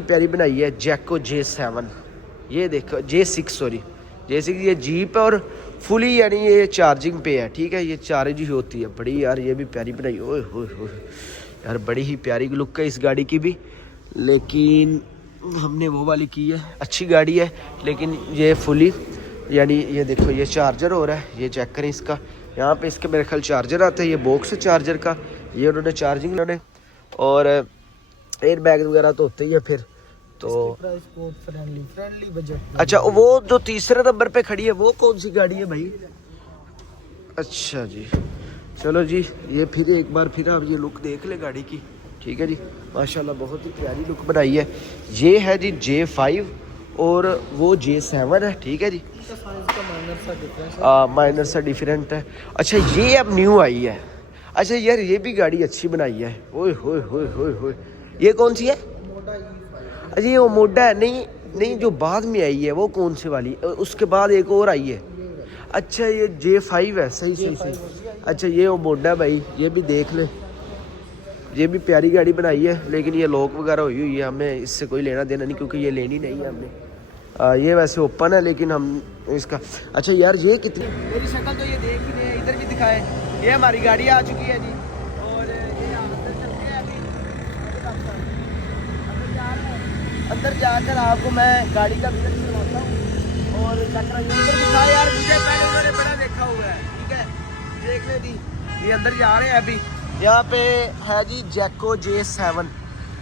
प्यारी बनाई है जैको J7, ये देखो J6 सॉरी J6, ये जीप है और फुली यानी ये चार्जिंग पे है, ठीक है, ये चार्ज ही होती है। बड़ी यार ये भी प्यारी बनाई, ओए होए यार, बड़ी ही प्यारी लुक है इस गाड़ी की भी, लेकिन हमने वो वाली की है, अच्छी गाड़ी है लेकिन ये फुली यानी ये देखो ये चार्जर हो रहा है, ये चेक करें इसका, यहाँ पे इसके मेरे ख्याल चार्जर आता है, ये बॉक्स है चार्जर का, ये उन्होंने चार्जिंग उन्होंने, और एयर बैग वगैरह तो होते ही है फिर तो फ्रेंडली बजट। अच्छा, वो जो तीसरे नंबर पे खड़ी है वो कौन सी गाड़ी है भाई? अच्छा जी, चलो जी, ये फिर एक बार फिर आप ये लुक देख ले गाड़ी की, ठीक है जी, माशाल्लाह बहुत ही प्यारी लुक बनाई है। ये है जी J5 और वो J7 है, ठीक है जी, माइनर सा डिफरेंट है। अच्छा ये अब न्यू आई है, अच्छा यार ये भी गाड़ी अच्छी बनाई है, ओए होए होए होए होए, ये कौन सी है? अच्छा ये ओमोडा है, नहीं नहीं जो बाद में आई है वो कौन सी वाली, उसके बाद एक और आई है, अच्छा ये J5 है, सही सही सही, अच्छा ये ओमोडा भाई, ये भी देख ले, ये भी प्यारी गाड़ी बनाई है, लेकिन ये लॉक वगैरह हुई है, हमें इससे कोई लेना देना नहीं क्योंकि ये लेनी नहीं है हमने। ये वैसे ओपन है लेकिन हम इसका, अच्छा यार ये कितनी, मेरी शक्ल तो ये देख ही नहीं है, इधर भी दिखाए, ये हमारी गाड़ी आ चुकी है जी, और ये अंदर चलते हैं अभी, अंदर जाकर आपको मैं गाड़ी का विज़िट करवाता हूँ और अंदर दिखा यार, मुझे पहले उन्होंने बड़ा देखा हुआ है, ठीक है, देख ले जी, ये अंदर जा रहे हैं अभी, यहाँ पे है जी जैको J7,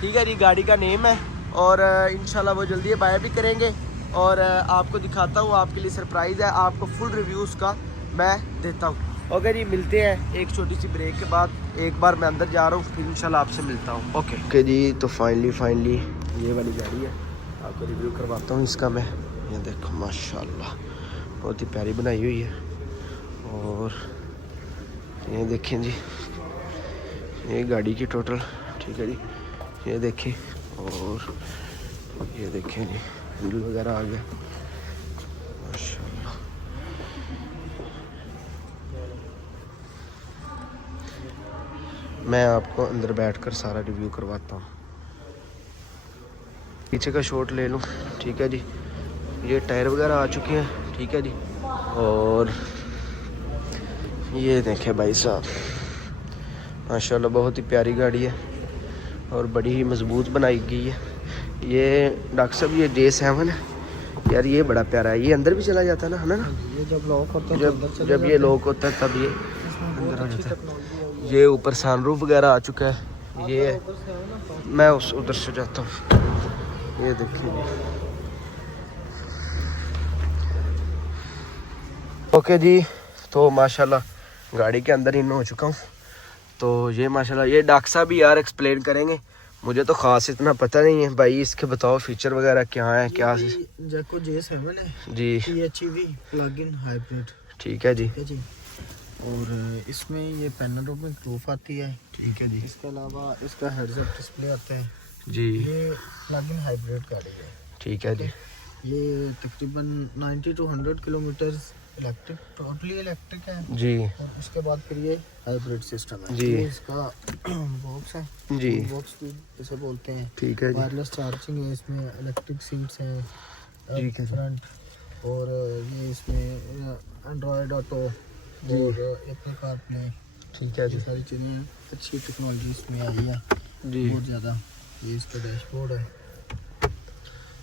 ठीक है जी, गाड़ी का नेम है, और इंशाल्लाह वो जल्दी बाय भी करेंगे और आपको दिखाता हूँ, आपके लिए सरप्राइज़ है, आपको फुल रिव्यूज़ का मैं देता हूँ। ओके जी, मिलते हैं एक छोटी सी ब्रेक के बाद, एक बार मैं अंदर जा रहा हूँ फिर इंशाल्लाह आपसे मिलता हूँ। ओके जी, तो फाइनली ये वाली गाड़ी है, आपको रिव्यू करवाता हूँ इसका मैं, ये देखो माशाल्लाह बहुत ही प्यारी बनाई हुई है, और ये देखें जी ये गाड़ी की टोटल, ठीक है जी, ये देखें, और ये देखें जी व्हील वगैरह आ गया माशाल्लाह। मैं आपको अंदर बैठकर सारा रिव्यू करवाता हूँ, पीछे का शॉट ले लूँ, ठीक है जी, ये टायर वगैरह आ चुके हैं, ठीक है जी, और ये देखें भाई साहब माशाल्लाह बहुत ही प्यारी गाड़ी है और बड़ी ही मजबूत बनाई गई है। ये डॉक्टर साहब ये J7 है यार, ये बड़ा प्यारा है, ये अंदर भी चला जाता है ना, है ना, ये जब लॉक होता है जब ये लॉक होता है तब ये अंदर आ जाता है। ये ऊपर सनरूफ वगैरह आ चुका है, ये मैं उस उधर से जाता हूँ, ये देखिए। ओके जी, तो माशाल्लाह गाड़ी के अंदर ही मैं हो चुका हूँ, तो ये माशाल्लाह ये डॉक्टर साहब भी यार एक्सप्लेन करेंगे, मुझे तो खास इतना पता नहीं है भाई, इसके बताओ फीचर वगैरह क्या है, क्या जैको J7 है जी, PHEV प्लग इन हाइब्रिड, ठीक है जी, और इसमें ये पैनोरामिक रूफ आती है, ठीक है जी, इसके अलावा इसका हेड्स अप डिस्प्ले आता है जी, ये प्लग इन हाइब्रिड गाड़ी है, ठीक है जी, ये तकरीबन 90 to 100 kilometre electric, totally electric है जी, और उसके बाद फिर ये हाइब्रिड सिस्टम है जी, ये इसका बॉक्स है जी, बॉक्स भी इसे बोलते हैं, ठीक है जी, वायरलेस चार्जिंग है, इसमें इलेक्ट्रिक सीट्स हैं ठीक है फ्रंट, और ये इसमें एंड्रॉयड ऑटो और एप्पल कारप्ले, ठीक है जी, सारी चीज़ें अच्छी टेक्नोलॉजी इसमें आई है जी, बहुत ज़्यादा। ये इसका डैशबोर्ड है,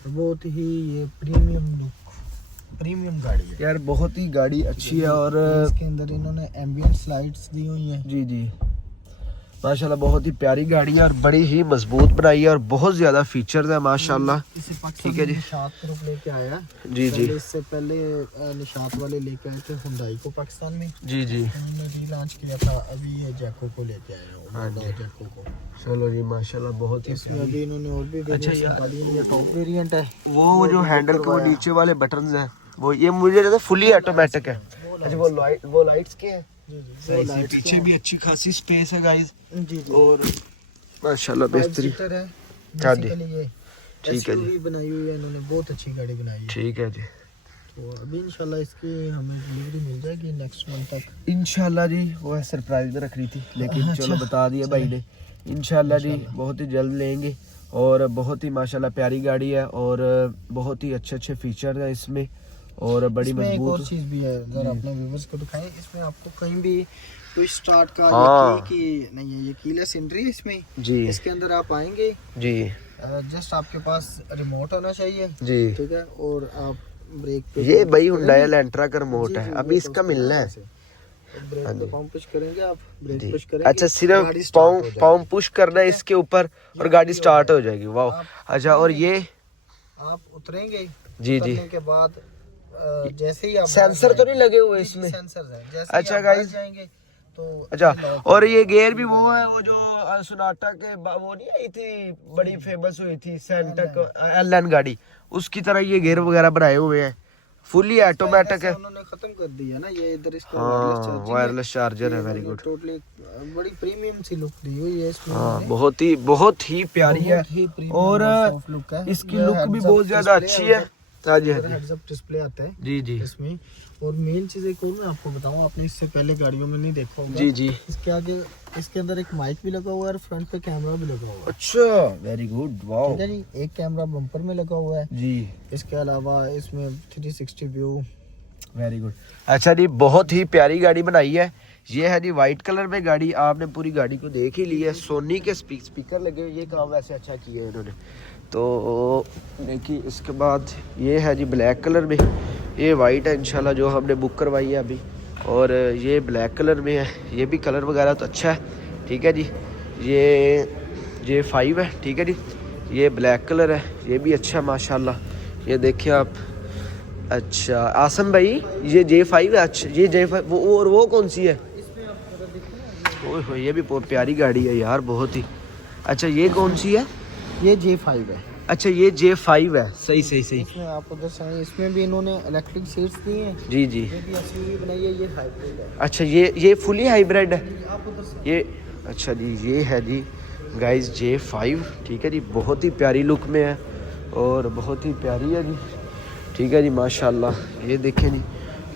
बहुत ही ये प्रीमियम गाड़ी है यार, बहुत ही गाड़ी अच्छी है, और इसके अंदर इन्होंने एम्बियंट स्लाइड्स दी हुई हैं, जी जी माशाल्लाह बहुत ही प्यारी गाड़ी है और बड़ी ही मजबूत बनाई है और बहुत ज़्यादा फीचर्स है माशाल्लाह, ठीक है जी, निशात तरफ लेके आया जी जी, इससे पहले निशात वाले लेके आए थे हुंडई को पाकिस्तान में, जी जी, उन्होंने रीलॉन्च किया था, अभी ये जैको को लेके आए हैं, हाँ जी, जैको को, चलो जी माशाल्लाह बहुत ही इसमें अभी इन्होंने और भी अच्छा ये टॉप वेरिएंट है, वो जो हैंडल के वो नीचे वाले बटन्स हैं वो, ये मुझे लगता है फुली ऑटोमेटिक है, अच्छा वो लाइट्स के हैं, पीछे भी अच्छी खासी स्पेस है गाइस, जी जी, और माशाल्लाह बेहतरीन है, हाँ जी, ठीक है जी, बनाई हुई है इन्होंने, बहुत अच्छी गाड़ी बनाई है, ठीक है जी, तो अभी इंशाल्लाह इसकी हमें डिलीवरी मिल जाएगी नेक्स्ट मंथ तक इंशाल्लाह जी, वो सरप्राइज में रख रही थी लेकिन चलो बता दिया भाई ने, इंशाल्लाह जी बहुत ही जल्द लेंगे, और बहुत ही माशाल्लाह प्यारी गाड़ी है और बहुत ही अच्छे फीचर है इसमें और बड़ी इसमें एक और मजबूत। चीज भी है, अगर अपने व्यूअर्स को दिखाएं, इसमें आपको कहीं भी ट्विस्ट स्टार्ट का हाँ। ये की नहीं है, ये कीलेस एंट्री है इसमें जी इसके अंदर आप आएंगे जी जस्ट आपके पास रिमोट होना चाहिए, जी। ठीक है, और आप ब्रेक पे ये भाई करेंगे। हुंडई एलेंट्रा का रिमोट जी, है, जी, अभी वो इसका तो मिलना है। से। ब्रेक पे पाँव पुश करेंगे आप, ब्रेक जी। पुश करेंगे, अच्छा, गाड़ी सिर्फ start पाँव हो जाएगी। पाँव पुश करना है इसके ऊपर और गाड़ी स्टार्ट हो जाएगी। वाह। आप अच्छा, और ये आप उतरेंगे, जी जी। उतरने के बाद जैसे ही आप सेंसर तो नहीं लगे हुए इसमें? सेंसर है, जैसे अच्छा ही आप guys। बाहर जाएंगे तो अच्छा, ये lock और ये गेयर भी वो है, वो जो सोनाटा के वो नहीं आई थी, बड़ी फेमस हुई थी सेंटक एलन गाड़ी, उसकी तरह ये गेयर वगैरह बनाए हुए हैं, फुली ऑटोमेटिक है। उन्होंने खत्म कर दिया ना, ये इधर इसका हाँ, वायरलेस चार्जर है। Very good. टोटली बड़ी प्रीमियम सी लुक दी हुई है इसमें। हाँ, बहुत ही प्यारी है और लुक है, इसकी लुक भी बहुत ज्यादा अच्छी है। हाँ जी, हाँ जी हेड्स अप डिस्प्ले आता है जी जी इसमें। और मेन चीज एक और मैं आपको बताऊं, आपने इससे पहले गाड़ियों में नहीं देखा होगा, जी जी। इसके आगे इसके अंदर एक माइक भी लगा हुआ है और फ्रंट पे कैमरा भी लगा हुआ है। अच्छा, वेरी गुड। वाओ। ठीक है जी, एक कैमरा बम्पर में लगा हुआ है जी, इसके अलावा इसमें 360 व्यू। Very good. अच्छा जी, बहुत ही प्यारी गाड़ी बनाई है। ये है जी वाइट कलर में गाड़ी, आपने पूरी गाड़ी को देख ही ली है। सोनी के स्पीकर लगे हुए, ये काम वैसे अच्छा किया है इन्होंने। तो देखिए, इसके बाद ये है जी ब्लैक कलर में, ये वाइट है इंशाल्लाह जो हमने बुक करवाई है अभी, और ये ब्लैक कलर में है, ये भी कलर वगैरह तो अच्छा है। ठीक है जी, ये 5 है। ठीक है जी, ये ब्लैक कलर है, ये भी अच्छा माशाल्लाह, ये देखिए आप। अच्छा आसम भाई, ये J5 है। अच्छा, ये J5 वो, और वो कौन सी है? ओह, ये भी बहुत प्यारी गाड़ी है यार, बहुत ही। अच्छा, ये कौन सी है? ये J5 है। अच्छा, ये J5 है। सही सही सही। इसमें आप उधर से आए, इसमें भी इन्होंने इलेक्ट्रिक सीट्स दी हैं। जी जी। ये भी एसयूवी बनाई है, ये हाइब्रिड है। अच्छा, ये फुली हाइब्रिड है आप उधर से ये। अच्छा जी, ये है जी गाइस J5। ठीक है जी, बहुत ही प्यारी लुक में है और बहुत ही प्यारी है जी। ठीक है जी, माशाल्लाह। ये देखें जी,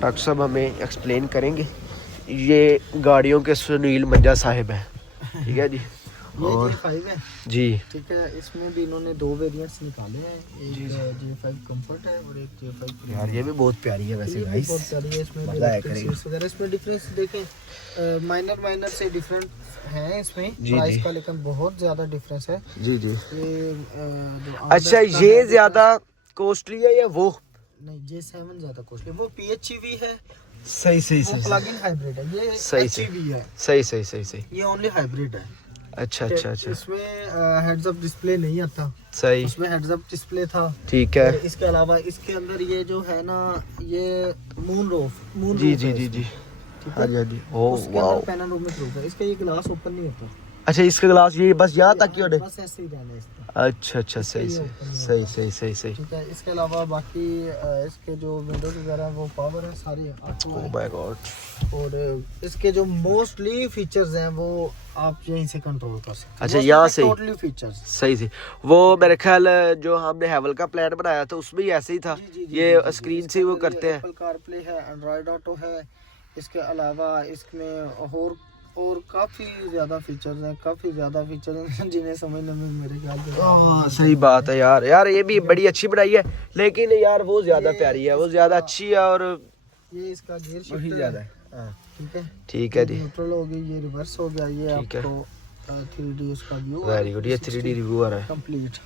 डॉक्टर साहब हमें एक्सप्लेन करेंगे। ये गाड़ियों के सुनील मंजा साहिब हैं। ठीक है जी। ये और J5 है। जी, ठीक है, इसमें भी इन्होंने 2 वेरिएंट्स निकाले हैं, एक J5 कंफर्ट है और एक J5 प्रीमियम। यार ये भी बहुत प्यारी है वैसे ये भी गाइस। बहुत प्यारी है, इसमें मजा आया इलेक्ट्रिक करेगा। सीट्स वगैरह, इसमें डिफरेंस देखें, माइनर से डिफरेंट है इसमें जी, प्राइस जी। का, लेकिन बहुत ज्यादा डिफरेंस है। जी जी। ये जो अच्छा, आमदस्त का ये है, ज्यादा कॉस्टली है या वो? नहीं, J7 ज्यादा कॉस्टली, वो PHEV है, सही सही वो प्लग इन हाइब्रिड है। ये सही सही। HEV है, सही सही सही सही। ये ओनली हाइब्रिड है। अच्छा अच्छा अच्छा, इसमें हेड्स अप डिस्प्ले नहीं आता, सही। उसमें हेड्स अप डिस्प्ले था। ठीक है। और इसके अलावा इसके अंदर ये जो है ना, ये मून रूफ जी जी जी जी। ठीक हाँ है, जी हाँ जी। ओ उसके वाओ। अंदर पैनोरामिक रूफ है, इसका ये ग्लास ओपन नहीं होता। अच्छा, इसका ग्लास ये बस यहाँ तक ही होने? बस ऐसे ही रहना है इसका। अच्छा अच्छा, सही सही सही सही सही सही। ठीक है, इसके अलावा बाकी इसके जो विंडोज वगैरह हैं वो पावर है सारी ओह ऑटो। My God. और इसके जो मोस्टली फीचर्स हैं वो आप यहीं से कंट्रोल कर सकते हैं। अच्छा, यहाँ से? Totally features. सही थी। वो मेरे ख्याल जो हमने हैवल का प्लान बनाया था उसमें ही ऐसे ही था। ये स्क्रीन से वो करते हैं। एप्पल कारप्ले है, एंड्रॉयड ऑटो है, इसके अलावा इसमें और काफी ज्यादा फीचर्स हैं, काफी ज्यादा फीचर्स हैं जिन्हें समझने में मेरे ख्याल से सही बात है यार। यार ये भी बड़ी अच्छी बनाई है, लेकिन यार वो ज्यादा प्यारी है, वो ज्यादा अच्छी है और ये इसका गियर वही शिफ्टर ज्यादा है। है। हाँ, ठीक है, ठीक है जी। न्यूट्रल हो गई, ये रिवर्स हो गया, ये ठीक है। आपको 3D उसका व्यू। Very good. ये 3D रिव्यू आ रहा है। कंप्लीट।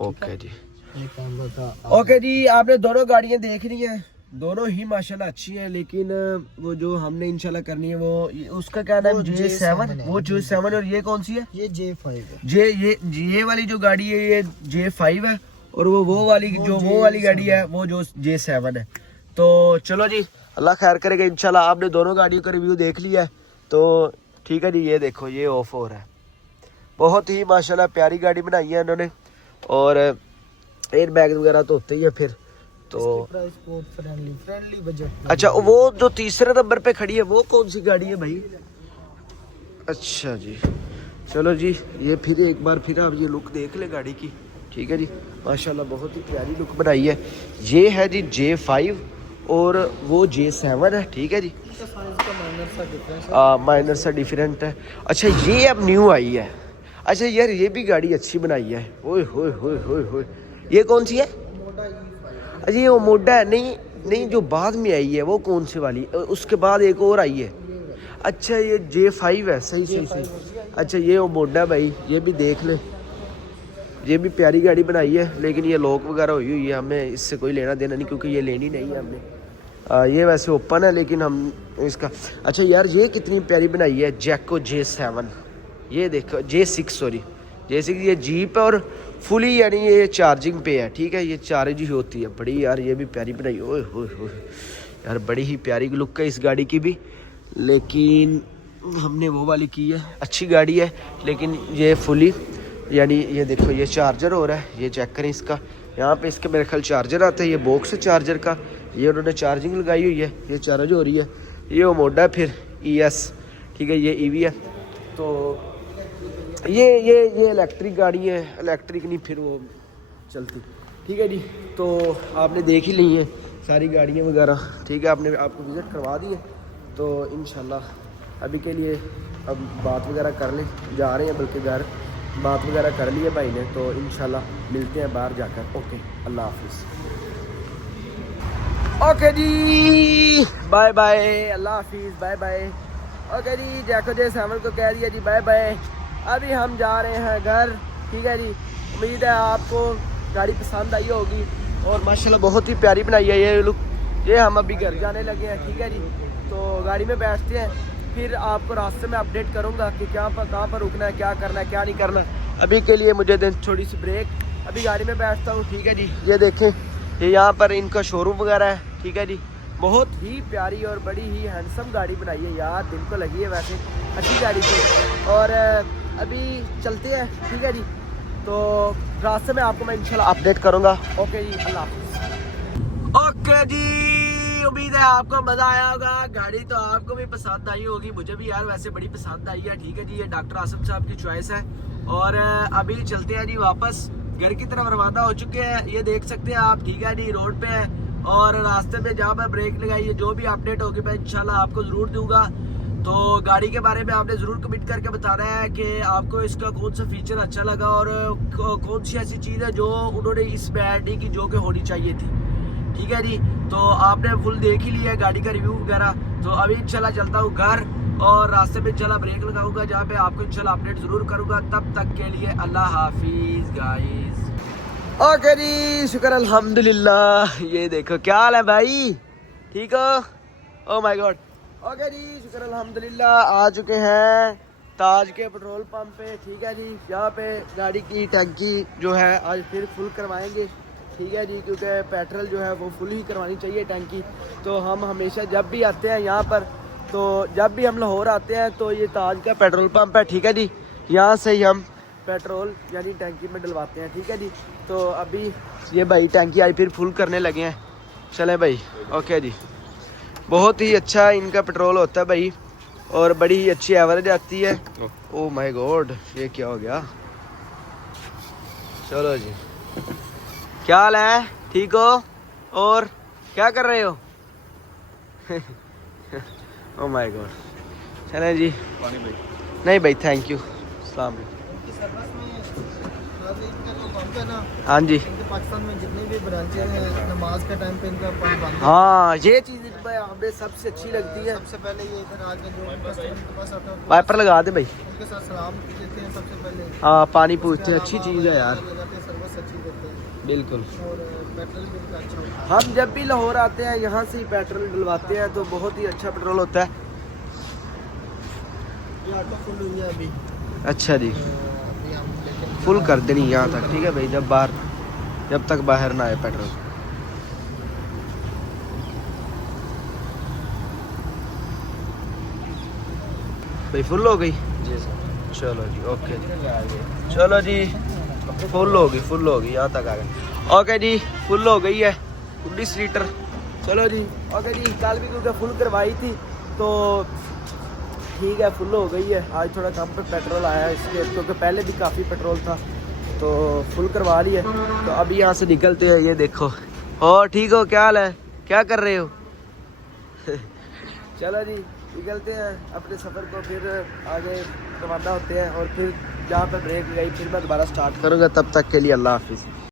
ओके जी। ये कैमरा का ओके जी, आपने दोनों गाड़ियां देख ली हैं, दोनों ही माशाल्लाह अच्छी हैं, लेकिन वो जो हमने इंशाल्लाह करनी है वो उसका क्या नाम? J7 है। वो J7 और ये कौन सी है? ये J5 है। ये वाली जो गाड़ी है ये J5 है, और वो वाली जो वो वाली गाड़ी है वो जो J7 है। तो चलो जी, अल्लाह खैर करेगा इंशाल्लाह। आपने दोनों गाड़ियों का रिव्यू देख लिया है, तो ठीक है जी। ये देखो, ये ऑफ हो रहा है, बहुत ही माशाल्लाह प्यारी गाड़ी बनाई है इन्होंने, और एयर बैग वगैरह तो होते ही है फिर तो। प्राइस बहुत फ्रेंडली बजट। अच्छा, वो जो तीसरे नंबर पे खड़ी है वो कौन सी गाड़ी है भाई? अच्छा जी, चलो जी, ये फिर एक बार फिर आप ये लुक देख ले गाड़ी की। ठीक है जी, माशाल्लाह बहुत ही प्यारी लुक बनाई है। ये है जी J5 और वो J7 है। ठीक है जी, माइनर सा डिफरेंस है। माइनर सा डिफरेंट है। अच्छा, ये अब न्यू आई है। अच्छा यार ये भी गाड़ी अच्छी बनाई है, ओए होए होए होए होए। ये कौन सी है? मोडा E5। अच्छा ये वो मोडा है, नहीं नहीं जो बाद में आई है वो कौन सी वाली, उसके बाद एक और आई है। अच्छा ये J5 है, सही सही सही। अच्छा ये वो मोडा है भाई, ये भी देख ले, ये भी प्यारी गाड़ी बनाई है, लेकिन ये लॉक वगैरह हुई है, हमें इससे कोई लेना देना नहीं क्योंकि ये लेनी नहीं है हमने। ये वैसे ओपन है लेकिन हम इसका। अच्छा यार ये कितनी प्यारी बनाई है, जैको J7, ये देखो J6 सॉरी J6। ये जीप है और फुली यानी ये चार्जिंग पे है, ठीक है, ये चार्ज ही होती है। बड़ी यार ये भी प्यारी बनाई, ओए होए होए यार, बड़ी ही प्यारी लुक है इस गाड़ी की भी, लेकिन हमने वो वाली की है, अच्छी गाड़ी है लेकिन ये फुली यानी ये देखो ये चार्जर हो रहा है, ये चेक करें इसका, यहाँ पे इसके मेरे ख्याल चार्जर आता है, ये बॉक्स है चार्जर का, ये उन्होंने चार्जिंग लगाई हुई है, ये चार्ज हो रही है। ये वो मोडा फिर ES, ठीक है, ये EV है। तो ये इलेक्ट्रिक गाड़ी है, इलेक्ट्रिक नहीं फिर वो चलती, ठीक है जी। तो आपने देख ही ली है सारी गाड़ियाँ वगैरह, ठीक है, आपने आपको विज़िट करवा दी है। तो इंशाल्लाह अभी के लिए अब बात वगैरह कर लें, जा रहे हैं बल्कि घर, बात वगैरह कर ली है भाई ने, तो इंशाल्लाह मिलते हैं बाहर जाकर। ओके अल्लाह हाफिज़। ओके जी बाय बाय, अल्लाह हाफिज़, बाय बाय। ओके जी जैको J7 को कह दिया जी बाय बाय, अभी हम जा रहे हैं घर, ठीक है जी। उम्मीद है आपको गाड़ी पसंद आई होगी और माशाल्लाह बहुत ही प्यारी बनाई है ये लुक। ये हम अभी घर जाने लगे हैं, ठीक है जी। तो गाड़ी में बैठते हैं, फिर आपको रास्ते में अपडेट करूंगा कि क्या पर कहाँ पर रुकना है, क्या करना है, क्या नहीं करना। अभी के लिए मुझे दें थोड़ी सी ब्रेक, अभी गाड़ी में बैठता हूँ, ठीक है जी। ये देखें ये यहाँ पर इनका शोरूम वगैरह है, ठीक है जी। बहुत ही प्यारी और बड़ी ही हैंडसम गाड़ी बनाई है यार, दिल को लगी है वैसे अच्छी गाड़ी थी। और अभी चलते हैं, ठीक है जी। तो रास्ते में आपको मैं इंशाल्लाह अपडेट करूँगा। ओके जी अल्लाह हाफ़िज़। ओके जी उम्मीद है आपको मज़ा आया होगा, गाड़ी तो आपको भी पसंद आई होगी, मुझे भी यार वैसे बड़ी पसंद आई है, ठीक है जी। ये डॉक्टर आसिफ साहब की चॉइस है। और अभी चलते हैं जी वापस घर की तरफ रवाना हो चुके हैं, ये देख सकते हैं आप, ठीक है जी, रोड पे है। और रास्ते में जहाँ पर ब्रेक लगाई है, जो भी अपडेट होगी मैं इंशाल्लाह आपको ज़रूर दूंगा। तो गाड़ी के बारे में आपने ज़रूर कमेंट करके बताना है कि आपको इसका कौन सा फीचर अच्छा लगा और कौन सी ऐसी चीज़ है जो उन्होंने इस में ऐड नहीं की जो कि होनी चाहिए थी, ठीक है जी। तो आपने फुल देख ही लिया है गाड़ी का रिव्यू वगैरह। तो अभी इंशाल्लाह चलता हूँ घर और रास्ते में इंशाल्लाह ब्रेक लगाऊंगा जहाँ पे आपको इंशाल्लाह अपडेट ज़रूर करूँगा। तब तक के लिए अल्लाह हाफिज़ गाइस। ओके जी शुक्र अल्हम्दुलिल्लाह। ये देखो क्या हाल है भाई, ठीक हो? Oh my God. ओके जी शुक्र अल्हम्दुलिल्लाह आ चुके हैं ताज के पेट्रोल पंप पे, ठीक है जी। यहाँ पे गाड़ी की टंकी जो है आज फिर फुल करवाएंगे, ठीक है जी, क्योंकि पेट्रोल जो है वो फुल ही करवानी चाहिए टंकी। तो हम हमेशा जब भी आते हैं यहाँ पर, तो जब भी हम लाहौर आते हैं तो ये ताज का पेट्रोल पंप है, ठीक है जी। यहाँ से ही हम पेट्रोल यानी टंकी में डलवाते हैं, ठीक है जी। तो अभी ये भाई टंकी आज फिर फुल करने लगे हैं, चलें भाई। ओके जी बहुत ही अच्छा इनका पेट्रोल होता है भाई और बड़ी ही अच्छी एवरेज आती है। ओह माय गॉड ये क्या हो गया। चलो जी क्या हाल है, ठीक हो और क्या कर रहे हो? ओह माय गॉड चलें जी। पानी भाई नहीं भाई थैंक यू। अस्सलाम वालेकुम। हाँ जी पाकिस्तान में जितने भी ब्रांचेज हैं नमाज के टाइम पे इनका पानी बंद है। हाँ ये चीज़ हमें सबसे अच्छी लगती है। सबसे पहले ये इधर आके जो कस्टमर के पास आता है वाइपर लगा दे भाई, उनके साथ सलाम देते हैं सबसे पहले। हाँ पानी पूछते हैं, अच्छी चीज़ है यार सर्विस अच्छी देते हैं बिल्कुल। और पेट्रोल भी उनका अच्छा होता है। हम जब भी लाहौर आते हैं यहाँ से ही पेट्रोल डलवाते हैं तो बहुत ही अच्छा पेट्रोल होता है। ये ऑटो फुल हुई है अभी। अच्छा जी अभी हम लेकिन फुल कर देनी यहाँ तक, ठीक है भाई, जब तक बाहर ना आए पेट्रोल। भाई फुल हो गई जी सर। चलो जी ओके जी, चलो जी फुल हो गई यहाँ तक आ गए। ओके जी फुल हो गई है 19 लीटर। चलो जी ओके जी कल भी क्योंकि फुल करवाई थी तो ठीक है फुल हो गई है। आज थोड़ा कम पे पेट्रोल आया है इसके, क्योंकि पहले भी काफ़ी पेट्रोल था तो फुल करवा ली है। तो अभी यहाँ से निकलते हैं। ये देखो हो ठीक हो, क्या हाल है, क्या कर रहे हो? चलो जी निकलते हैं अपने सफ़र को, फिर आगे रवाना होते हैं और फिर जहाँ पर ब्रेक लगाई फिर मैं दोबारा स्टार्ट करूँगा। तब तक के लिए अल्लाह हाफिज़।